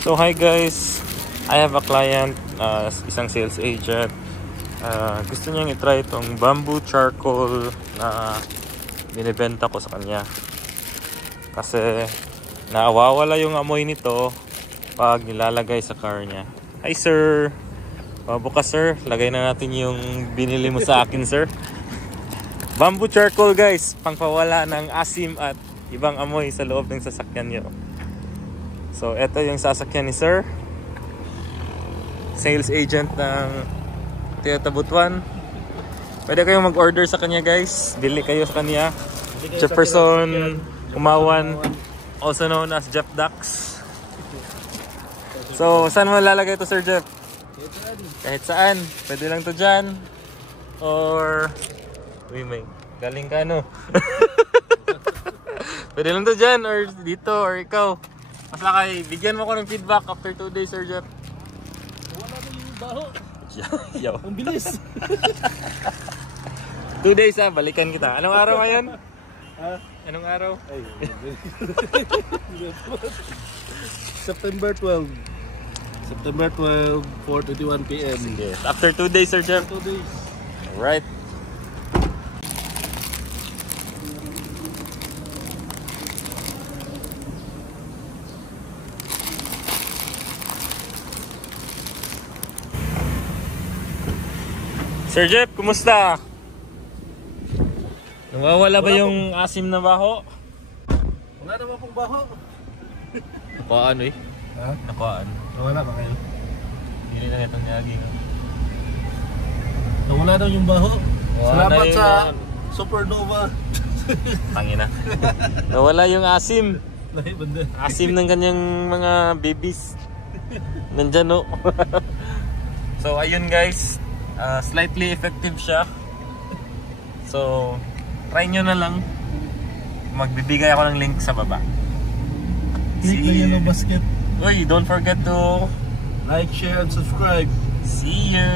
So hi guys, I have a client, isang sales agent. Gusto niyang itry itong bamboo charcoal na binibenta ko sa kanya. Kasi nawawala yung amoy nito pag nilalagay sa car niya. Hi sir! Bukas sir, lagay na natin yung binili mo sa akin sir. Bamboo charcoal guys, pangpawala ng asim at ibang amoy sa loob ng sasakyan niyo. So, ito yung sasakyan ni Sir. Sales agent ng Toyota Butuan. Pwede kayong mag-order sa kanya guys. Bili kayo sa kanya. Jefferson Umawan, also known as Jeff Dax. So, saan mo lalagay ito Sir Jeff? Kahit saan. Pwede lang to dyan. Or, uy may, galing ka no? Pwede lang to dyan or dito or ikaw. Mas lakay, bigyan mo ko ng feedback after 2 days, Sir Jeff. Wala na yung baho. Yo. Ang bilis. 2 days ha, balikan kita. Anong araw ngayon? Anong araw? Ay, September 12. September 12, 4:21 PM. Sige. After 2 days, Sir Jeff. 2 days. Alright. Sir Jeff, kumusta? Nawawala ba yung asim na baho? Wala naman pong baho. Nakuhaan eh. Ha? Nakuhaan. Wala ba kayo? Hindi na itong niyagi. Wala daw yung baho. Wala Salamat yung sa Supernova. Tangina. Nawala yung asim. Lahi banda. Asim ng kanyang mga babies. Nandyan no. So ayun guys. Slightly effective siya. So, try nyo na lang. Magbibigay ako ng link sa baba. Click the yellow basket. Uy, don't forget to Like, share, and subscribe. see you.